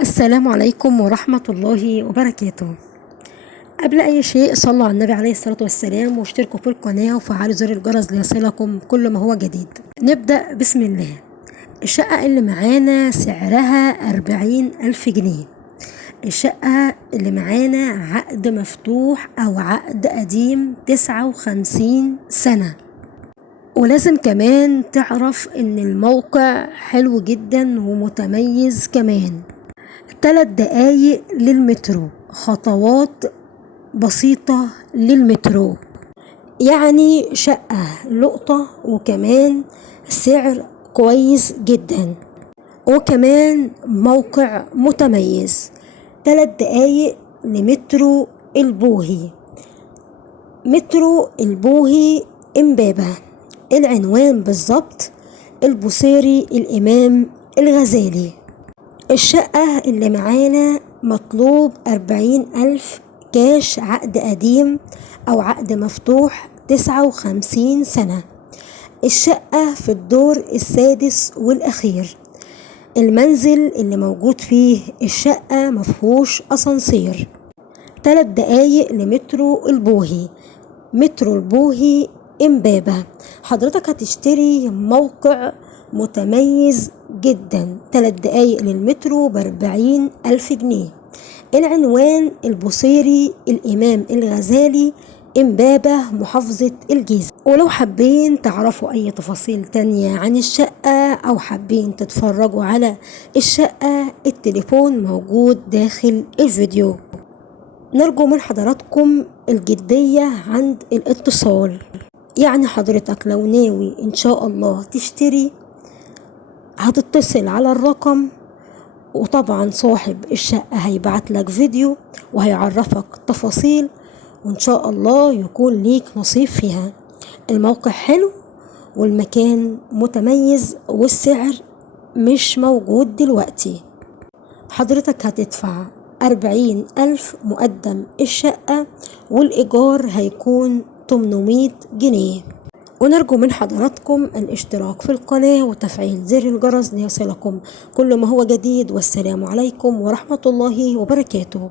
السلام عليكم ورحمة الله وبركاته. قبل أي شيء صلوا على النبي عليه الصلاة والسلام واشتركوا في القناة وفعلوا زر الجرس ليصلكم كل ما هو جديد. نبدأ بسم الله. الشقة اللي معانا سعرها 40,000 جنيه. الشقة اللي معانا عقد مفتوح أو عقد قديم 59 سنة. ولازم كمان تعرف إن الموقع حلو جدا ومتميز كمان. 3 دقايق للمترو، خطوات بسيطة للمترو، يعني شقة لقطة وكمان سعر كويس جدا وكمان موقع متميز. 3 دقايق لمترو البوهي. مترو البوهي إمبابة. العنوان بالظبط البوصيري الإمام الغزالي. الشقة اللي معانا مطلوب 40,000 كاش، عقد قديم أو عقد مفتوح 59 سنة. الشقة في الدور السادس والأخير. المنزل اللي موجود فيه الشقة مفهوش أسانسير. 3 دقايق لمترو البوهي. مترو البوهي إمبابة. حضرتك هتشتري موقع متميز جدا. 3 دقايق للمترو ب40,000 جنيه. العنوان البوصيري الإمام الغزالي إمبابة، محافظة الجيزة. ولو حابين تعرفوا أي تفاصيل تانية عن الشقة أو حابين تتفرجوا على الشقة، التليفون موجود داخل الفيديو. نرجو من حضراتكم الجدية عند الاتصال. يعني حضرتك لو ناوي إن شاء الله تشتري هتتصل على الرقم، وطبعا صاحب الشقة هيبعت لك فيديو وهيعرفك تفاصيل، وإن شاء الله يكون ليك نصيب فيها. الموقع حلو والمكان متميز والسعر مش موجود دلوقتي. حضرتك هتدفع 40,000 مقدم الشقة، والإيجار هيكون 800 جنيه. ونرجو من حضراتكم الاشتراك في القناة وتفعيل زر الجرس ليصلكم كل ما هو جديد. والسلام عليكم ورحمة الله وبركاته.